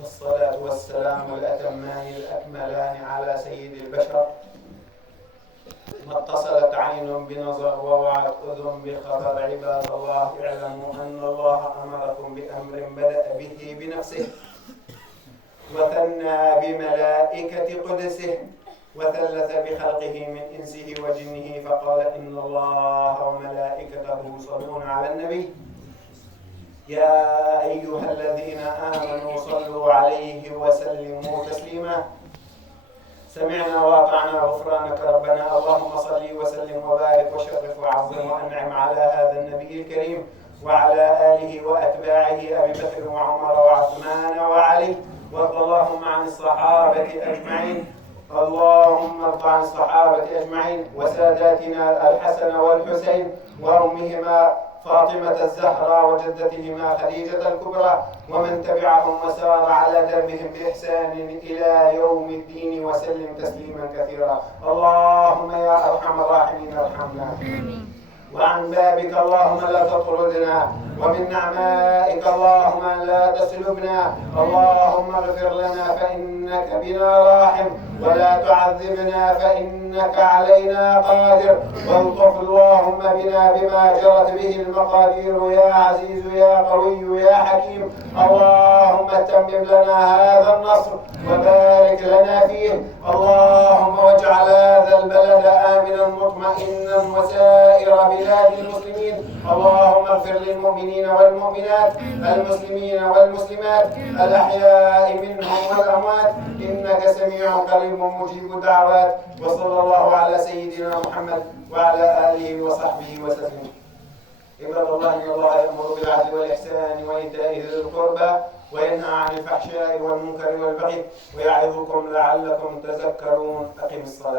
والصلاة والسلام الأتمان الأكملان على سيد البشر. ما اتصلت عين بنظر ووعت أذن بخبر. عباد الله، اعلموا أن الله أمركم بأمر بدأ به بنفسه، وثنى بملائكة قدسه، وثلث بخلقه من إنسه وجنه، فقال: إن الله وملائكته يصلون على النبي يا أيها الذين آمنوا صلوا عليه وسلموا تسليما. سمعنا وأطعنا غفرانك ربنا. اللهم صل وسلم وبارك وشرف وعظم وأنعم على هذا النبي الكريم وعلى آله وأتباعه أبي بكر وعمر وعثمان وعلي، وارض اللهم عن الصحابة أجمعين. اللهم ارض عن الصحابة أجمعين وساداتنا الحسن والحسين وأمهما فاطمة الزهراء وجدتهما خديجة الكبرى، ومن تبعهم وسار على دربهم بإحسان إلى يوم الدين، وسلم تسليما كثيرا. اللهم يا أرحم الراحمين ارحمنا. وعن بابك اللهم لا تطردنا، ومن نعمائك اللهم لا تسلبنا. اللهم اغفر لنا فإنك بنا راحم، ولا تعذبنا فإنك علينا قادر. والطف اللهم بنا بما جرت به المقادير يا عزيز يا قوي يا حكيم. اللهم تمم لنا هذا النصر وبارك لنا فيه. اللهم واجعل هذا البلد آمنا مطمئنا وسائر بلاد المسلمين. اللهم اغفر للمؤمنين والمؤمنات، المسلمين والمسلمات، الأحياء منهم والأموات، إنك سميع قريب مجيب الدعوات. وصلى الله على سيدنا محمد وعلى آله وصحبه وسلم. عباد الله، إن الله يأمر بالعدل والإحسان وإيتاء ذي القربى وينهى عن الفحشاء والمنكر والبغي ويعظكم لعلكم تذكرون. أقم الصلاة.